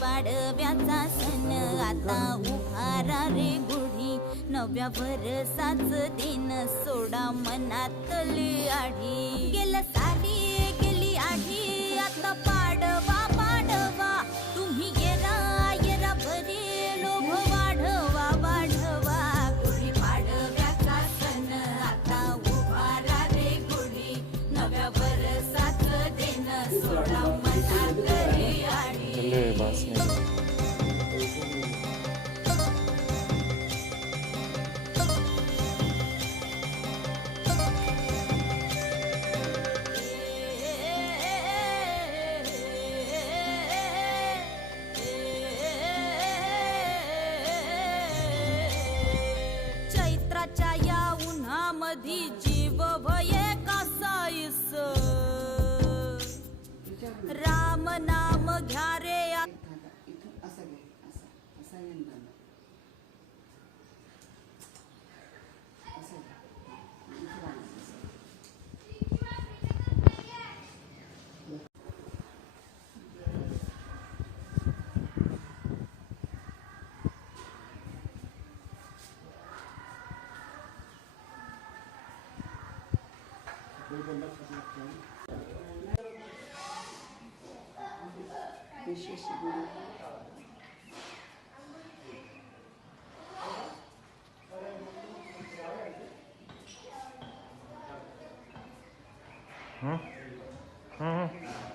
पाडव्याचा सण आता उभारा रे गुढी नव्या वर्षाच दिन सोडा मनातली आढी गेलं साली गेली आढी आता पाडवा पाडवा तुम्ही येरा येरा भरी लोभ वाढवा वाढवा गुढी पाडव्याचा सण आता उभारा रे गुढी नव्या वर्षाच दिन सोडा मनातली आढी चैत्राच्या या उन्हामधी जीव भये कासाईस राम नाम घ्या रे हम्म